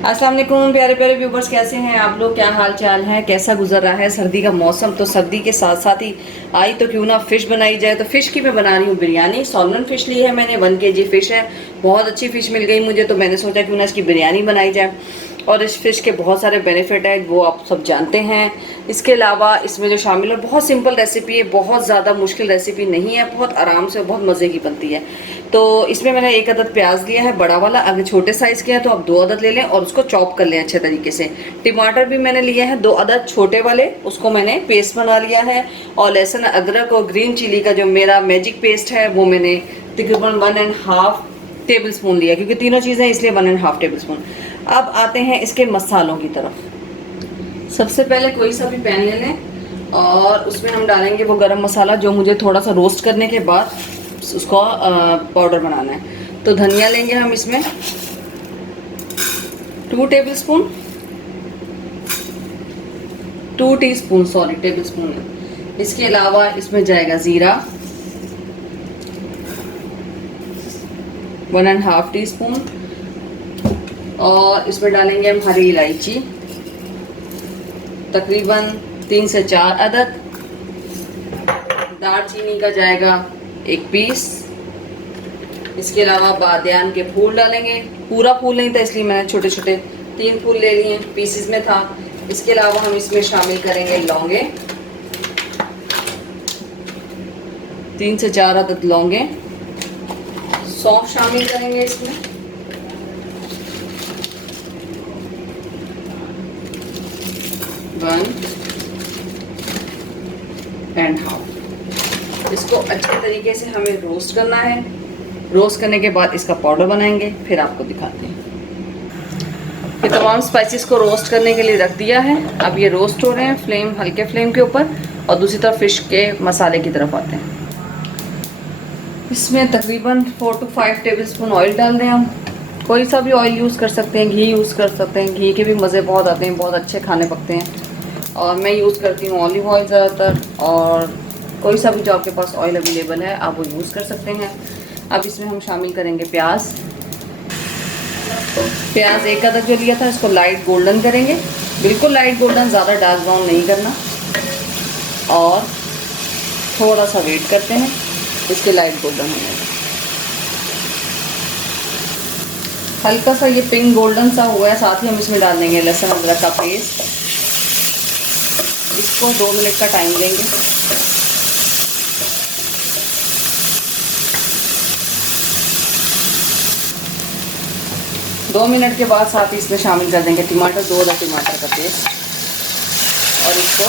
अस्सलाम वालेकुम प्यारे प्यारे व्यूवर्स, कैसे हैं आप लोग? क्या हाल चाल है? कैसा गुजर रहा है सर्दी का मौसम? तो सर्दी के साथ साथ ही आई तो क्यों ना फिश बनाई जाए। तो फिश की मैं बना रही हूँ बिरयानी। सॉल्मन फिश ली है मैंने, 1 kg फिश है। बहुत अच्छी फिश मिल गई मुझे, तो मैंने सोचा क्यों ना इसकी बिरयानी बनाई जाए। और इस फिश के बहुत सारे बेनिफिट है, वो आप सब जानते हैं। इसके अलावा इसमें जो शामिल है, बहुत सिंपल रेसिपी है, बहुत ज़्यादा मुश्किल रेसिपी नहीं है, बहुत आराम से बहुत मज़े की बनती है। तो इसमें मैंने 1 अदद प्याज लिया है बड़ा वाला। अगर छोटे साइज़ के हैं तो आप 2 अदद ले लें और उसको चॉप कर लें अच्छे तरीके से। टमाटर भी मैंने लिया है 2 अदद छोटे वाले, उसको मैंने पेस्ट बना लिया है। और लहसुन अदरक और ग्रीन चिली का जो मेरा मैजिक पेस्ट है, वो मैंने तकरीबन 1.5 टेबल स्पून लिया, क्योंकि तीनों चीज़ें इसलिए 1.5 टेबल स्पून। अब आते हैं इसके मसालों की तरफ। सबसे पहले कोई सा भी पैन ले लें और उसमें हम डालेंगे वो गरम मसाला, जो मुझे थोड़ा सा रोस्ट करने के बाद उसको पाउडर बनाना है। तो धनिया लेंगे हम इसमें 2 table spoon, 2 teaspoon, sorry table spoon. इसके अलावा इसमें जाएगा ज़ीरा 1.5 टीस्पून। और इसमें डालेंगे हम हरी इलायची तकरीबन 3 से 4 अदद। दालचीनी का जाएगा 1 पीस। इसके अलावा बादियान के फूल डालेंगे, पूरा फूल नहीं था इसलिए मैंने छोटे छोटे 3 फूल ले लिए, पीसेस में था। इसके अलावा हम इसमें शामिल करेंगे लौंगे, 3 से 4 अदद लौंगे। सौंफ शामिल करेंगे इसमें, 1.5। इसको अच्छे तरीके से हमें रोस्ट करना है। रोस्ट करने के बाद इसका पाउडर बनाएंगे, फिर आपको दिखाते हैं। ये तमाम स्पाइसेस को रोस्ट करने के लिए रख दिया है। अब ये रोस्ट हो रहे हैं फ्लेम हल्के फ्लेम के ऊपर। और दूसरी तरफ फिश के मसाले की तरफ आते हैं। इसमें तकरीबन 4 से 5 टेबल स्पून ऑयल डाल दें हम। कोई सा भी ऑयल यूज़ कर सकते हैं, घी यूज़ कर सकते हैं। घी के भी मज़े बहुत आते हैं, बहुत अच्छे खाने पकते हैं। और मैं यूज़ करती हूँ ऑलिव ऑयल ज़्यादातर, और कोई सा भी जो आपके पास ऑयल अवेलेबल है आप वो यूज़ कर सकते हैं। अब इसमें हम शामिल करेंगे प्याज। प्याज 1 अदद जो लिया था, इसको लाइट गोल्डन करेंगे, बिल्कुल लाइट गोल्डन, ज़्यादा डार्क ब्राउन नहीं करना। और थोड़ा सा वेट करते हैं इसके लाइट गोल्डन होने का। हल्का सा ये पिंक गोल्डन सा हुआ है, साथ ही हम इसमें डाल देंगे लहसुन अदरक का पेस्ट। इसको 2 मिनट का टाइम देंगे। दो मिनट के बाद साथ ही इसमें शामिल कर देंगे टमाटर, 2 अदद टमाटर का पेस्ट। और इसको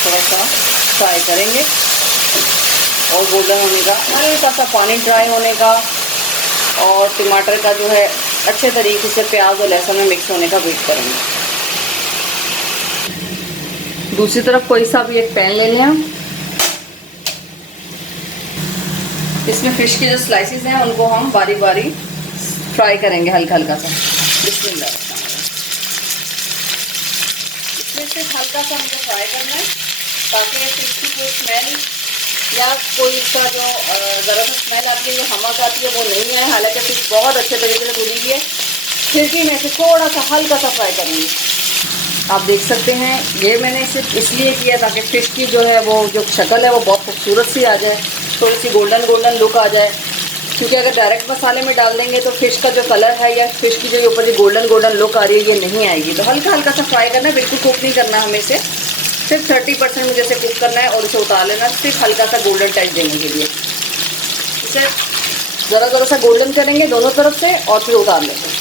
थोड़ा सा फ्राई करेंगे और गोल्डन होने का, हल्का सा पानी ड्राई होने का, और टमाटर का जो है अच्छे तरीके से प्याज और लहसुन में मिक्स होने का वेट करेंगे। दूसरी तरफ कोई सा भी एक पैन ले लें हम। इसमें फ़िश के जो स्लाइसेस हैं उनको हम बारी बारी फ्राई करेंगे हल्का हल्का सा। बिस्मिल्लाह। इसमें सिर्फ हल्का सा मुझे फ्राई करना है, ताकि फिश की कोई स्मेल या कोई इसका जो ज़रा सा स्मेल आती है, जो हमक आती है, वो नहीं आए। हालांकि फिश बहुत अच्छे तरीके से धुली हुई है, फिर भी मैं इसे थोड़ा सा हल्का सा फ्राई करूँगी। आप देख सकते हैं ये मैंने सिर्फ इसलिए किया ताकि फ़िश की जो है वो जो शक्ल है वो बहुत खूबसूरत सी आ जाए, थोड़ी सी गोल्डन गोल्डन लुक आ जाए। क्योंकि अगर डायरेक्ट मसाले में डाल देंगे तो फ़िश का जो कलर है या फ़िश की जो ऊपर की गोल्डन गोल्डन लुक आ रही है, ये नहीं आएगी। तो हल्का हल्का सा फ्राई करना है, बिल्कुल कुक नहीं करना हमें इसे। सिर्फ 30% मुझे इसे कुक करना है और इसे उतार लेना, सिर्फ हल्का सा गोल्डन टच देने के लिए। इसे ज़रा सा गोल्डन करेंगे दोनों तरफ से और फिर उतार लेंगे।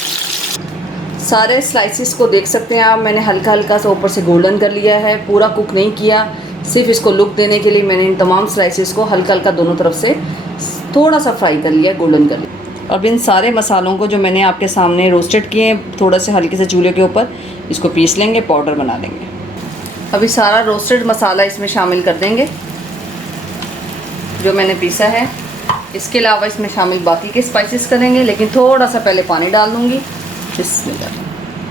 सारे स्लाइसिस को देख सकते हैं आप, मैंने हल्का हल्का सा ऊपर से गोल्डन कर लिया है, पूरा कुक नहीं किया। सिर्फ इसको लुक देने के लिए मैंने इन तमाम स्लाइसिस को हल्का हल्का दोनों तरफ से थोड़ा सा फ्राई कर लिया, गोल्डन कर लिया। अब इन सारे मसालों को जो मैंने आपके सामने रोस्टेड किए हैं थोड़ा से हल्के से चूल्हे के ऊपर, इसको पीस लेंगे, पाउडर बना लेंगे। अभी सारा रोस्टेड मसाला इसमें शामिल कर देंगे जो मैंने पीसा है। इसके अलावा इसमें शामिल बाकी के स्पाइसेस करेंगे, लेकिन थोड़ा सा पहले पानी डाल दूँगी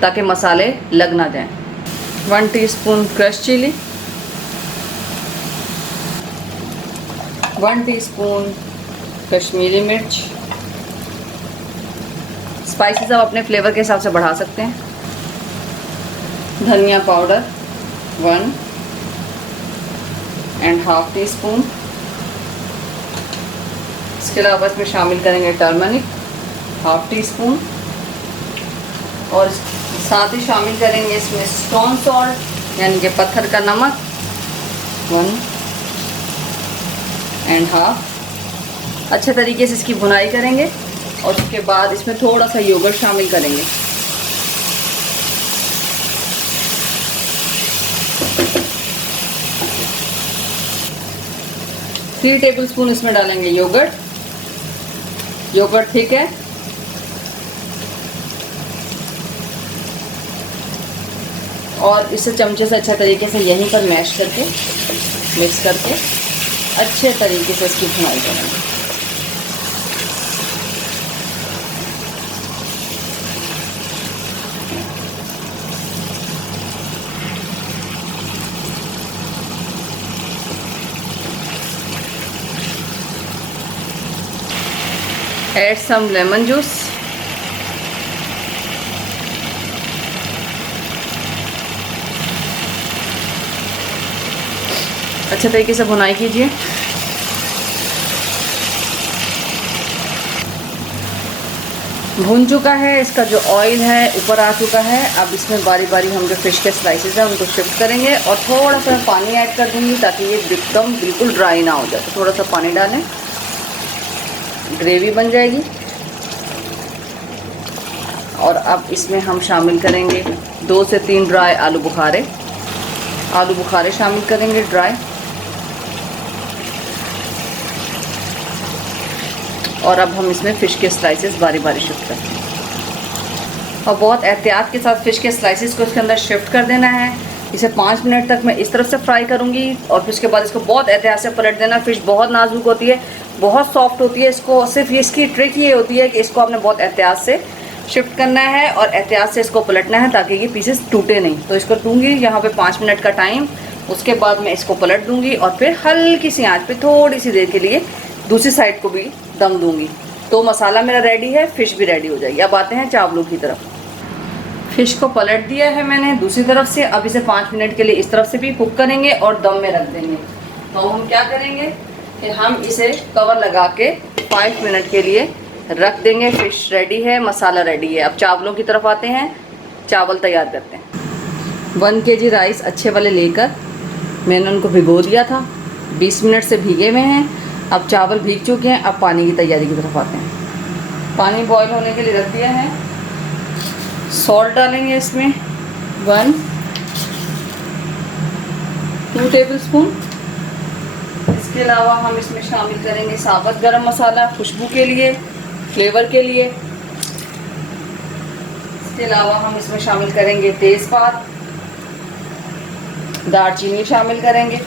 ताकि मसाले लग ना जाएं। 1 teaspoon crush chilli, 1 teaspoon Kashmiri मिर्च, स्पाइसेस आप अपने फ्लेवर के हिसाब से बढ़ा सकते हैं। धनिया पाउडर 1.5 टीस्पून। इसके अलावा इसमें शामिल करेंगे टर्मरिक 1/2 टीस्पून और साथ ही शामिल करेंगे इसमें स्टोन सॉल्ट यानी कि पत्थर का नमक 1.5। अच्छे तरीके से इसकी भुनाई करेंगे और उसके बाद इसमें थोड़ा सा योगर्ट शामिल करेंगे। थ्री टेबलस्पून इसमें डालेंगे योगर्ट ठीक है। और इसे चमचे से अच्छा तरीके से यहीं पर मैश करके मिक्स करके अच्छे तरीके से इसकी भुनाई करेंगे। Add some lemon juice. अच्छे तरीके से भुनाई कीजिए। भुन चुका है, इसका जो ऑयल है ऊपर आ चुका है। अब इसमें बारी बारी हम जो फिश के स्लाइसेस हैं उनको शिफ्ट करेंगे और थोड़ा सा पानी ऐड कर दूंगी ताकि ये एकदम बिल्कुल ड्राई ना हो जाए। तो थोड़ा सा पानी डालें, ग्रेवी बन जाएगी। और अब इसमें हम शामिल करेंगे 2 से 3 ड्राई आलू बुखारे शामिल करेंगे ड्राई। और अब हम इसमें फ़िश के स्लाइसेस बारी बारी शिफ्ट करते हैं और बहुत एहतियात के साथ फ़िश के स्लाइसेस को इसके अंदर शिफ्ट कर देना है। इसे 5 मिनट तक मैं इस तरफ से फ्राई करूँगी और फिर उसके बाद इसको बहुत एहतियात से पलट देना। फ़िश बहुत नाजुक होती है, बहुत सॉफ्ट होती है। इसको सिर्फ इसकी ट्रिक ये होती है कि इसको आपने बहुत एहतियात से शिफ्ट करना है और एहतियात से इसको पलटना है ताकि ये पीसेस टूटे नहीं। तो इसको दूंगी यहाँ पे 5 मिनट का टाइम। उसके बाद मैं इसको पलट दूंगी और फिर हल्की सी आंच पे थोड़ी सी देर के लिए दूसरी साइड को भी दम दूंगी। तो मसाला मेरा रेडी है, फ़िश भी रेडी हो जाएगी। अब आते हैं चावलों की तरफ। फ़िश को पलट दिया है मैंने दूसरी तरफ से। अब इसे 5 मिनट के लिए इस तरफ से भी कुक करेंगे और दम में रख देंगे। तो हम क्या करेंगे कि हम इसे कवर लगा के 5 मिनट के लिए रख देंगे। फ़िश रेडी है, मसाला रेडी है। अब चावलों की तरफ आते हैं, चावल तैयार करते हैं। 1 kg राइस अच्छे वाले लेकर मैंने उनको भिगो दिया था, 20 मिनट से भीगे हुए हैं। अब चावल भीग चुके हैं। अब पानी की तैयारी की तरफ आते हैं। पानी बॉईल होने के लिए रख दिया है। सॉल्ट डालेंगे इसमें 1-2 टेबलस्पून। इसके अलावा हम इसमें शामिल करेंगे साबुत गरम मसाला खुशबू के लिए, फ्लेवर के लिए। इसके अलावा हम इसमें शामिल करेंगे तेज़पात, दालचीनी शामिल करेंगे।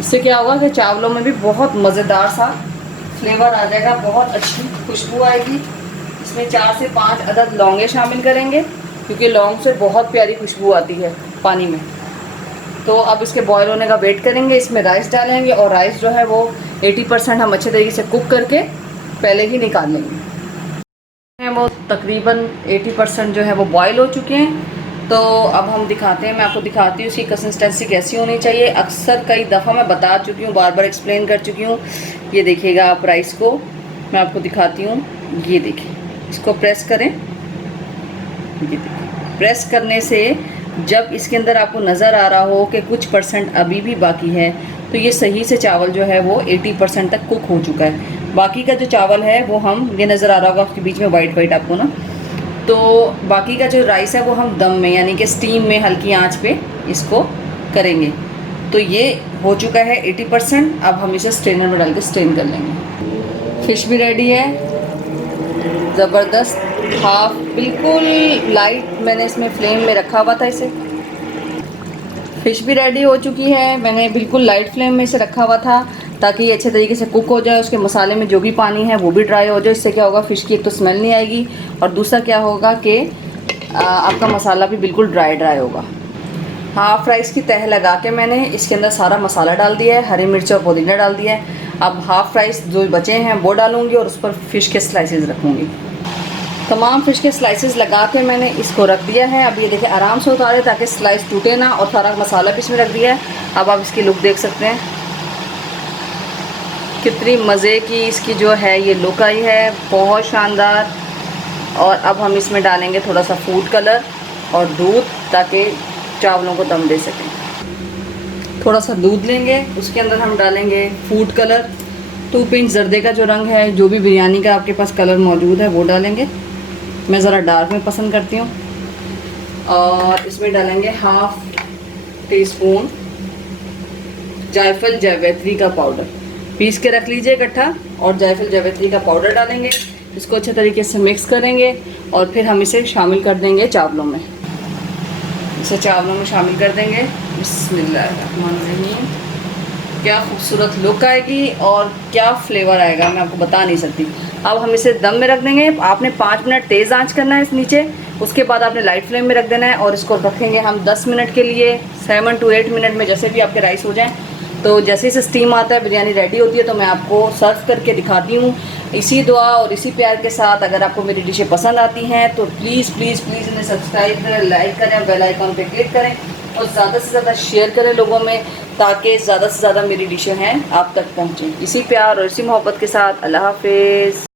इससे क्या होगा कि चावलों में भी बहुत मज़ेदार सा फ्लेवर आ जाएगा, बहुत अच्छी खुशबू आएगी। इसमें 4 से 5 अदद लौंगे शामिल करेंगे क्योंकि लौंग से बहुत प्यारी खुशबू आती है पानी में। तो अब इसके बॉयल होने का वेट करेंगे। इसमें राइस डालेंगे और राइस जो है वो 80% हम अच्छे तरीके से कुक करके पहले ही निकाल लेंगे। वो तकरीबन 80% जो है वो बॉयल हो चुके हैं। तो अब हम दिखाते हैं, मैं आपको दिखाती हूँ इसकी कंसिस्टेंसी कैसी होनी चाहिए। अक्सर कई दफ़ा मैं बता चुकी हूँ, बार बार एक्सप्लेन कर चुकी हूँ। ये देखिएगा आप राइस को मैं आपको दिखाती हूँ। ये देखिए, इसको प्रेस करें। ये देखिए, प्रेस करने से जब इसके अंदर आपको नज़र आ रहा हो कि कुछ % अभी भी बाकी है तो ये सही से चावल जो है वो 80% तक कुक हो चुका है। बाकी का जो चावल है वो हम, ये नज़र आ रहा होगा उसके बीच में वाइट आपको ना, तो बाकी का जो राइस है वो हम दम में यानी कि स्टीम में हल्की आंच पे इसको करेंगे। तो ये हो चुका है 80%। अब हम इसे स्ट्रेनर में डाल के स्ट्रेन कर लेंगे। फ़िश भी रेडी है, ज़बरदस्त हाफ बिल्कुल लाइट मैंने इसमें फ्लेम में रखा हुआ था इसे। फ़िश भी रेडी हो चुकी है, मैंने बिल्कुल लाइट फ्लेम में इसे रखा हुआ था ताकि ये अच्छे तरीके से कुक हो जाए। उसके मसाले में जो भी पानी है वो भी ड्राई हो जाए। इससे क्या होगा, फ़िश की एक तो स्मेल नहीं आएगी और दूसरा क्या होगा कि आपका मसाला भी बिल्कुल ड्राई होगा। हाफ राइस की तह लगा के मैंने इसके अंदर सारा मसाला डाल दिया है, हरी मिर्च और पुदीना डाल दिया है। अब हाफ़ राइस जो बचे हैं वो डालूँगी और उस पर फ़िश के स्लाइसेस रखूँगी। तमाम फ़िश के स्लाइसेस लगा के मैंने इसको रख दिया है। अब ये देखें आराम से उतारे ताकि स्लाइस टूटे ना, और सारा मसाला भी इसमें रख दिया है। अब आप इसकी लुक देख सकते हैं, कितनी मज़े की इसकी जो है ये लुक आई है, बहुत शानदार। और अब हम इसमें डालेंगे थोड़ा सा फूड कलर और दूध ताकि चावलों को दम दे सकें। थोड़ा सा दूध लेंगे, उसके अंदर हम डालेंगे फूड कलर, 2 पिंच जर्दे का जो रंग है, जो भी बिरयानी का आपके पास कलर मौजूद है वो डालेंगे। मैं ज़रा डार्क में पसंद करती हूँ। और इसमें डालेंगे हाफ़ टी स्पून जायफल जावित्री का पाउडर, पीस के रख लीजिए इकट्ठा, और जायफल जावित्री का पाउडर डालेंगे। इसको अच्छे तरीके से मिक्स करेंगे और फिर हम इसे शामिल कर देंगे चावलों में। इसे चावलों में शामिल कर देंगे। बिस्मिल्लाहिर्रहमानिर्रहीम। क्या खूबसूरत लुक आएगी और क्या फ्लेवर आएगा, मैं आपको बता नहीं सकती। अब हम इसे दम में रख देंगे। आपने 5 मिनट तेज़ आंच करना है इस नीचे, उसके बाद आपने लाइट फ्लेम में रख देना है और इसको रखेंगे हम 10 मिनट के लिए, 7 to 8 मिनट में, जैसे भी आपके राइस हो जाएं। तो जैसे ही स्टीम आता है, बिरयानी रेडी होती है, तो मैं आपको सर्व करके दिखाती हूँ। इसी दुआ और इसी प्यार के साथ अगर आपको मेरी डिशें पसंद आती हैं तो प्लीज़ प्लीज़ प्लीज़ इन्हें सब्सक्राइब करें, लाइक करें, बेल आइकन पे क्लिक करें और ज़्यादा से ज़्यादा शेयर करें लोगों में, ताकि ज़्यादा से ज़्यादा मेरी डिशें हैं आप तक पहुँचें। इसी प्यार और इसी मोहब्बत के साथ अल्लाह हाफ़िज़।